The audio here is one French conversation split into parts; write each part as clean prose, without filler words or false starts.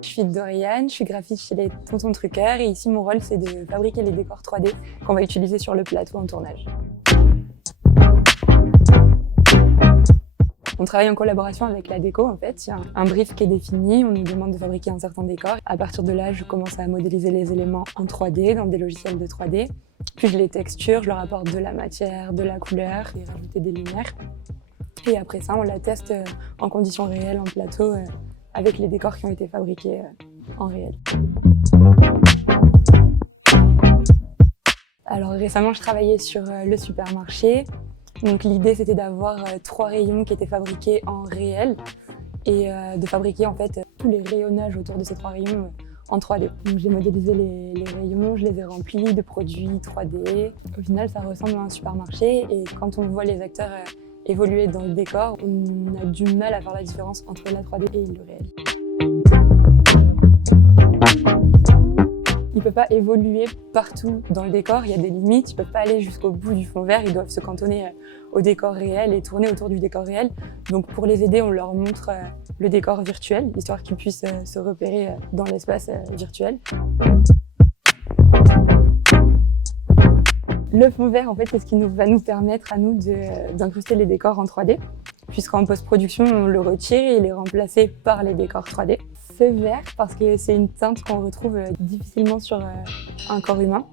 Je suis Doriane, je suis graphiste chez les Tontons Truckers et ici mon rôle c'est de fabriquer les décors 3D qu'on va utiliser sur le plateau en tournage. On travaille en collaboration avec la déco en fait, il y a un brief qui est défini, on nous demande de fabriquer un certain décor. À partir de là, je commence à modéliser les éléments en 3D dans des logiciels de 3D. Puis je les texture, je leur apporte de la matière, de la couleur et rajouter des lumières. Et après ça, on la teste en conditions réelles, en plateau, avec les décors qui ont été fabriqués en réel. Alors récemment, je travaillais sur le supermarché. Donc l'idée, c'était d'avoir 3 rayons qui étaient fabriqués en réel et de fabriquer en fait tous les rayonnages autour de ces 3 rayons en 3D. Donc j'ai modélisé les rayons, je les ai remplis de produits 3D. Au final, ça ressemble à un supermarché et quand on voit les acteurs évoluer dans le décor, on a du mal à faire la différence entre la 3D et le réel. Ils ne peuvent pas évoluer partout dans le décor, il y a des limites, ils ne peuvent pas aller jusqu'au bout du fond vert, ils doivent se cantonner au décor réel et tourner autour du décor réel. Donc pour les aider, on leur montre le décor virtuel, histoire qu'ils puissent se repérer dans l'espace virtuel. Le fond vert, en fait, c'est ce qui va nous permettre à nous d'incruster les décors en 3D, puisqu'en post-production, on le retire et il est remplacé par les décors 3D. C'est vert parce que c'est une teinte qu'on retrouve difficilement sur un corps humain.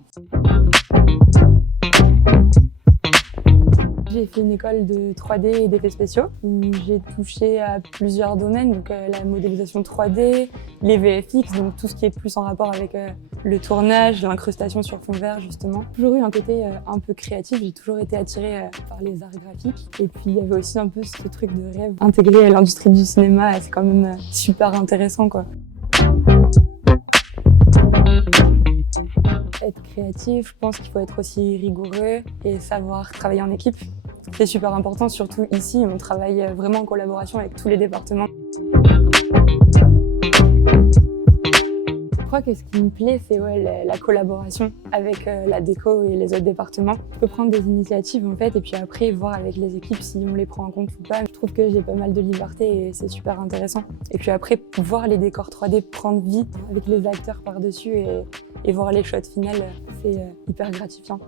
J'ai fait une école de 3D et d'effets spéciaux où j'ai touché à plusieurs domaines, donc la modélisation 3D, les VFX, donc tout ce qui est plus en rapport avec le tournage, l'incrustation sur fond vert justement. J'ai toujours eu un côté un peu créatif, j'ai toujours été attirée par les arts graphiques et puis il y avait aussi un peu ce truc de rêve. Intégrer l'industrie du cinéma, c'est quand même super intéressant quoi. Être créatif, je pense qu'il faut être aussi rigoureux et savoir travailler en équipe. C'est super important, surtout ici, on travaille vraiment en collaboration avec tous les départements. Je crois que ce qui me plaît, c'est la collaboration avec la déco et les autres départements. On peut prendre des initiatives en fait et puis après voir avec les équipes si on les prend en compte ou pas. Je trouve que j'ai pas mal de liberté et c'est super intéressant. Et puis après, voir les décors 3D prendre vie avec les acteurs par-dessus et voir les shots finales, c'est hyper gratifiant.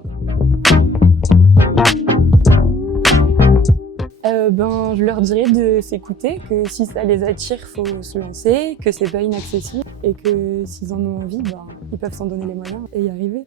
Je leur dirais de s'écouter, que si ça les attire, il faut se lancer, que c'est pas inaccessible et que s'ils en ont envie, ils peuvent s'en donner les moyens et y arriver.